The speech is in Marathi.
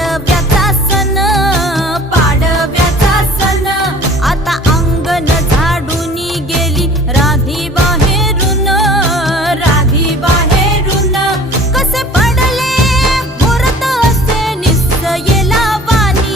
Yeah.